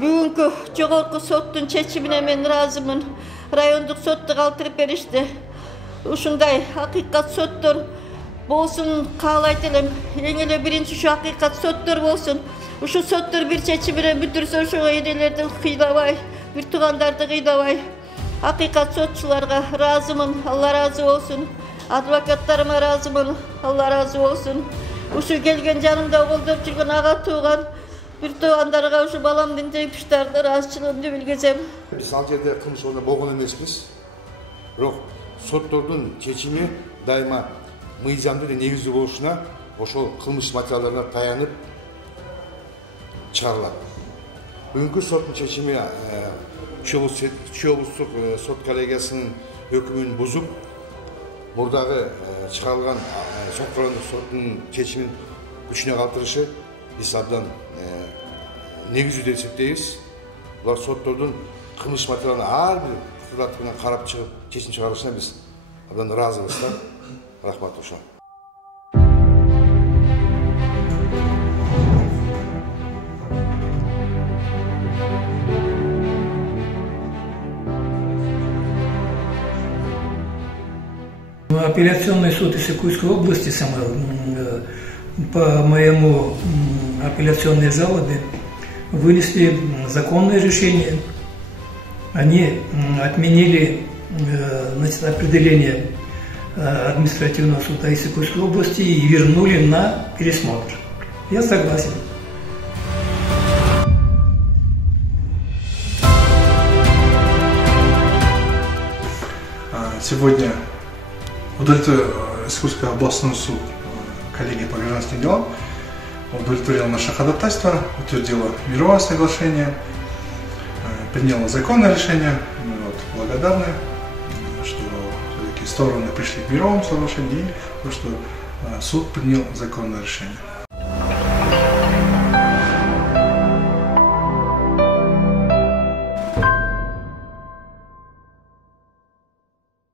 Bugünkü Jogorku sottun çeçimine men razımın. Rayonduk sottu kaldırıp berişti. Uşunday hakikat sottur bolsun kaalaytılım. Eң birinci şu hakikat sottur bolsun. Uşu sottur bir çeçimine bütürse şu enelerdi kıydabay, bir tuğandardı kıydabay. Hakikat sotçularga razımın, Allah razı olsun. Advokatlarıma razımın, Allah razı olsun. Uşu gelgen canımda koldup жүрген ağa tuğan, bir tuğandarga uşu balam dince piştardı razçılığımды bilgezem. Biz al жерде кылмыш орнунда болгон эмеспиз. Бирок соттордун чечими дайыма мыйзамдуу эле негиздүү болушуна ошол кылмыш материалдарына таянып чыгарылат. Бүгүнкү соттун чечими Чүй облустук сот коллегиясынын өкүмүн бузуп, мурдагы чыгарылган сот коомдук соттун чечимин күчүнө калтырышы биз абдан негиздүү деп эсептейбиз. Булар соттордун кылмыш материалына ар бир кудураты менен карап чыгып чечим чыгарышына биз абдан ыраазыбыз да. Рахмат ошо. Апелляционный суд Иссыкульской области по моему апелляционной жалобе вынесли законное решение. Они отменили определение административного суда Иссыкульской области и вернули на пересмотр. Я согласен. Сегодня Иссыкульский областной суд, коллегия по гражданским делам, удовлетворила наше ходатайство, утвердила мировое соглашение, приняла законное решение. Мы благодарны, что все-таки стороны пришли к мировому соглашению и то, что суд принял законное решение.